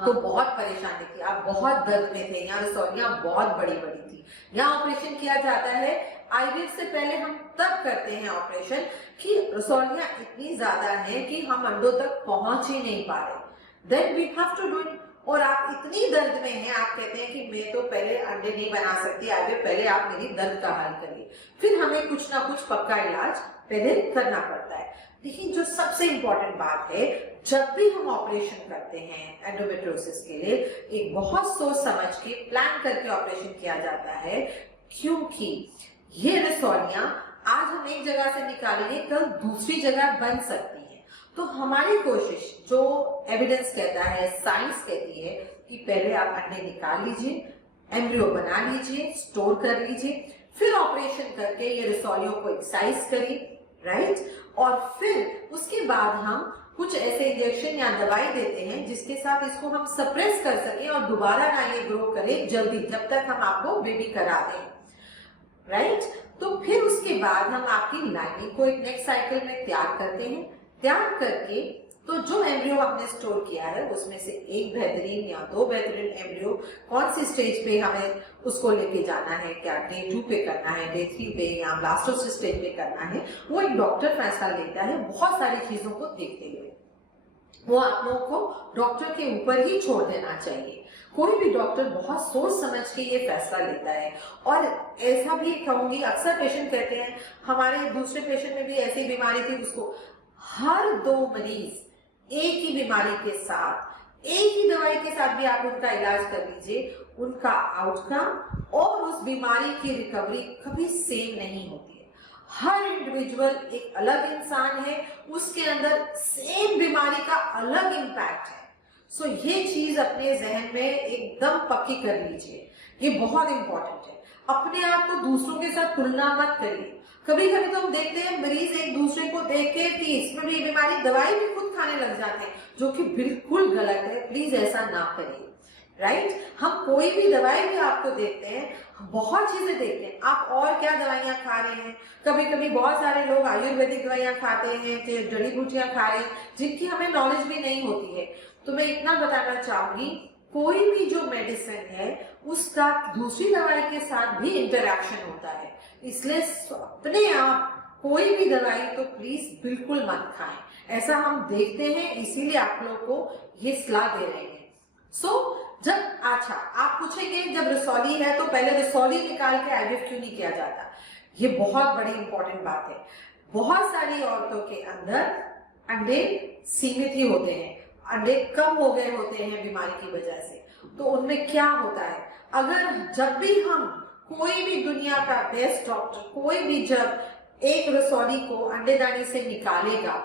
तो बहुत परेशानी थी, आप बहुत दर्द में थे, यहाँ रसौलियां बहुत बड़ी बड़ी थी। यहाँ ऑपरेशन किया जाता है आईवीएफ से पहले, हम तब करते हैं ऑपरेशन कि रसौलियां इतनी ज्यादा हैं कि हम अंडों तक पहुंच ही नहीं पा रहे, then we have to do it. और आप इतनी दर्द में हैं, आप कहते हैं कि मैं तो पहले अंडे नहीं बना सकती आईवीएफ, पहले आप मेरी दर्द का हल करिए। फिर हमें कुछ ना कुछ पक्का इलाज पहले करना पड़ता है। लेकिन जो सबसे इंपॉर्टेंट बात है, जब भी हम ऑपरेशन करते हैं एंडोमेट्रियोसिस के लिए, एक बहुत सोच समझ के प्लान करके ऑपरेशन किया जाता है, क्योंकि ये रसौलियां आज हम एक जगह से निकालेंगे, कल दूसरी जगह बन सकती हैं। तो हमारी कोशिश, जो एविडेंस कहता है, साइंस कहती है कि पहले आप अंडे निकाल लीजिए, एम्ब्रियो बना लीजिए, स्टोर कर लीजिए, फिर ऑपरेशन करके ये रसौलियों को एक्सरसाइज करिए, राइट। और फिर उसके बाद हम कुछ ऐसे इंजेक्शन या दवाई देते हैं जिसके साथ इसको हम सप्रेस कर सकें और दोबारा ना ये ग्रो करे जल्दी, जब तक हम आपको बेबी करा दें, राइट। तो फिर उसके बाद हम आपकी लाइनिंग को एक नेक्स्ट साइकिल में तैयार करते हैं। तैयार करके तो जो एम्ब्रियो हमने स्टोर किया है उसमें से एक बेहतरीन या दो बेहतरीन एम्ब्रियो कौन सी स्टेज पे हमें उसको लेके जाना है, क्या डे 2 पे करना है, डे 3 पे या ब्लास्टोसिस स्टेज पे करना है, वो एक डॉक्टर फैसला लेता है बहुत सारी चीजों को देखते हुए। वो आप लोगों को डॉक्टर के ऊपर ही छोड़ देना चाहिए। कोई भी डॉक्टर बहुत सोच समझ के ये फैसला लेता है। और ऐसा भी कहूंगी, अक्सर पेशेंट कहते हैं, हमारे दूसरे पेशेंट में भी ऐसी बीमारी थी, उसको हर 2 मरीज एक ही बीमारी के साथ एक ही दवाई के साथ भी आप उनका इलाज कर लीजिए, उनका आउटकम और उस बीमारी की रिकवरी कभी सेम नहीं होती है। हर इंडिविजुअल एक अलग इंसान है, उसके अंदर सेम बीमारी का अलग इम्पैक्ट है। सो ये चीज अपने जहन में एकदम पक्की कर लीजिए, ये बहुत इंपॉर्टेंट है। अपने आप को दूसरों के साथ तुलना मत करिए। कभी कभी तो हम देखते हैं मरीज एक दूसरे को देख के कि इसमें भी बीमारी, दवाई भी खुद खाने लग जाते हैं, जो कि बिल्कुल गलत है। प्लीज ऐसा ना करिए, राइट। हम कोई भी दवाई भी आपको देते हैं, बहुत चीजें देखते हैं आप और क्या दवाइयां खा रहे हैं। कभी कभी बहुत सारे लोग आयुर्वेदिक दवाइयां खाते हैं, जड़ी बूटियां खा रहे हैं, जिनकी हमें नॉलेज भी नहीं होती है। तो मैं इतना बताना चाहूंगी, कोई भी जो मेडिसिन है उसका दूसरी दवाई के साथ भी इंटरैक्शन होता है, इसलिए अपने आप कोई भी दवाई तो प्लीज बिल्कुल मत खाएं। ऐसा हम देखते हैं, इसीलिए आप लोग को ये सलाह दे रहे हैं। जब अच्छा आप पूछेंगे, जब रसौली है तो पहले रसौली निकाल के आईवीएफ क्यों नहीं किया जाता, ये बहुत बड़ी इंपॉर्टेंट बात है। बहुत सारी औरतों के अंदर अंडे सीमित ही होते हैं, अंडे कम हो गए होते हैं बीमारी की वजह से। तो उनमें क्या होता है, अगर जब भी हम कोई भी दुनिया का बेस्ट डॉक्टर, कोई भी जब एक रसौली को अंडेदानी से निकालेगा,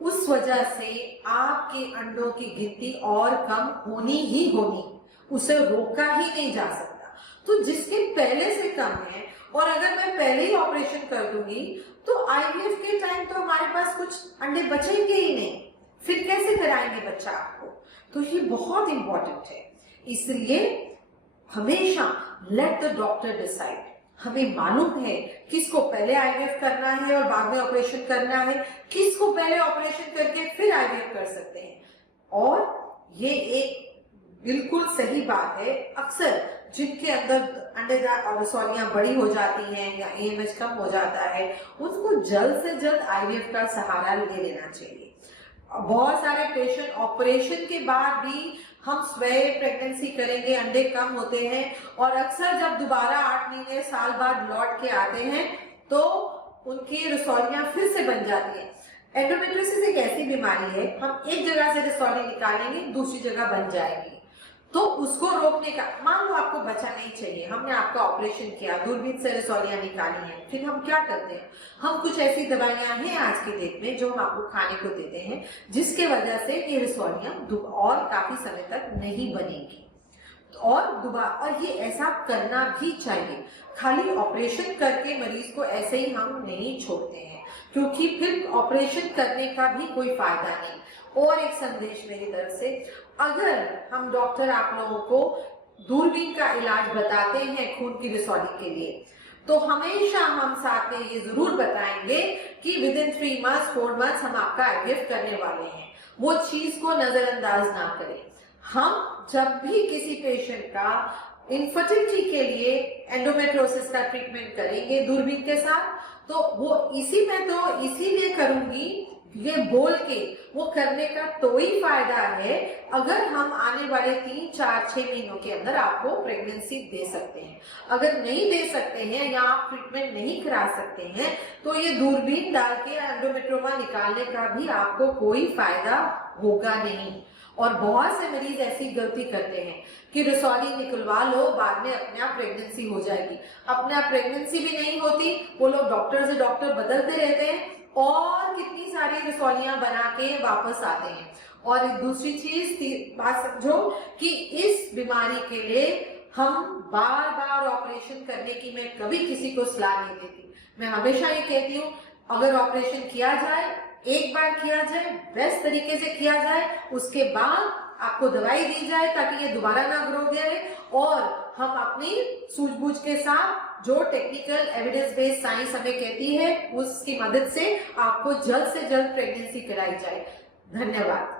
उस वजह से आपके अंडों की गिनती और कम होनी ही होनी, उसे रोका ही नहीं जा सकता। तो जिसके पहले से कम है, और अगर मैं पहले ही ऑपरेशन कर दूंगी तो आईवीएफ के टाइम तो हमारे पास कुछ अंडे बचेंगे ही नहीं, फिर कैसे कराएंगे बच्चा आपको। तो ये बहुत इंपॉर्टेंट है, इसलिए हमेशा लेट द डॉक्टर डिसाइड। हमें मालूम है किसको पहले आईवीएफ करना है और बाद में ऑपरेशन करना है, किसको पहले ऑपरेशन करके फिर आईवीएफ कर सकते हैं। और ये एक बिल्कुल सही बात है, अक्सर जिनके अंदर अंडेदार और रसौलियां बड़ी हो जाती हैं या एएमएच कम हो जाता है, उनको जल्द से जल्द आईवीएफ का सहारा ले लेना चाहिए। बहुत सारे पेशेंट ऑपरेशन के बाद भी हम स्वयं प्रेगनेंसी करेंगे, अंडे कम होते हैं, और अक्सर जब दोबारा 8 महीने साल बाद लौट के आते हैं तो उनकी रसौलियां फिर से बन जाती हैं। एंडोमेट्रियोसिस एक ऐसी बीमारी है, हम एक जगह से रसौली निकालेंगे, दूसरी जगह बन जाएगी। तो उसको रोकने का, मान लो आपको बच्चा नहीं चाहिए, हमने आपका ऑपरेशन किया, दूरबीन से रसौलियां निकाली हैं, फिर हम क्या करते हैं, हम कुछ ऐसी दवाइयां हैं आज की डेट में जो हम आपको खाने को देते हैं, जिसके वजह से ये रसौलियां और काफी समय तक नहीं बनेगी। और ये ऐसा करना भी चाहिए। खाली ऑपरेशन करके मरीज को ऐसे ही हम नहीं छोड़ते हैं, क्योंकि फिर ऑपरेशन करने का भी कोई फायदा नहीं। और एक संदेश मेरी तरफ से, अगर हम डॉक्टर आप लोगों को दूरबीन का इलाज बताते हैं खून की रसौली के लिए, तो हमेशा हम साथ में ये जरूर बताएंगे कि विद इन 3 months 4 months हम आपका आईवीएफ करने वाले हैं। वो चीज को नजरअंदाज ना करें। हम जब भी किसी पेशेंट का इनफर्टिलिटी के लिए एंडोमेट्रियोसिस का ट्रीटमेंट करेंगे दूरबीन के साथ, तो वो इसी में तो इसीलिए करूंगी ये बोल के वो करने का तो ही फायदा है अगर हम आने वाले 3, 4, 6 महीनों के अंदर आपको प्रेगनेंसी दे सकते हैं। अगर नहीं दे सकते हैं या आप ट्रीटमेंट नहीं करा सकते हैं तो ये दूरबीन डाल के एंडोमेट्रियोमा निकालने का भी आपको कोई फायदा होगा नहीं। और बहुत से मरीज ऐसी गलती करते हैं कि रसौली निकलवा लो, बाद में अपने आप प्रेगनेंसी हो जाएगी। अपने आप प्रेगनेंसी भी नहीं होती, वो लोग डॉक्टर से डॉक्टर बदलते रहते हैं और कितनी सारी रसौलियां बना के वापस आते हैं। और दूसरी चीज बात समझो कि इस बीमारी के लिए हम बार बार ऑपरेशन करने की मैं कभी किसी को सलाह नहीं देती। मैं हमेशा ये कहती हूँ अगर ऑपरेशन किया जाए, एक बार किया जाए, बेस्ट तरीके से किया जाए, उसके बाद आपको दवाई दी जाए ताकि ये दोबारा ना ग्रो करे, और हम अपनी सूझबूझ के साथ जो टेक्निकल एविडेंस बेस्ड साइंस हमें कहती है उसकी मदद से आपको जल्द से जल्द प्रेगनेंसी कराई जाए। धन्यवाद।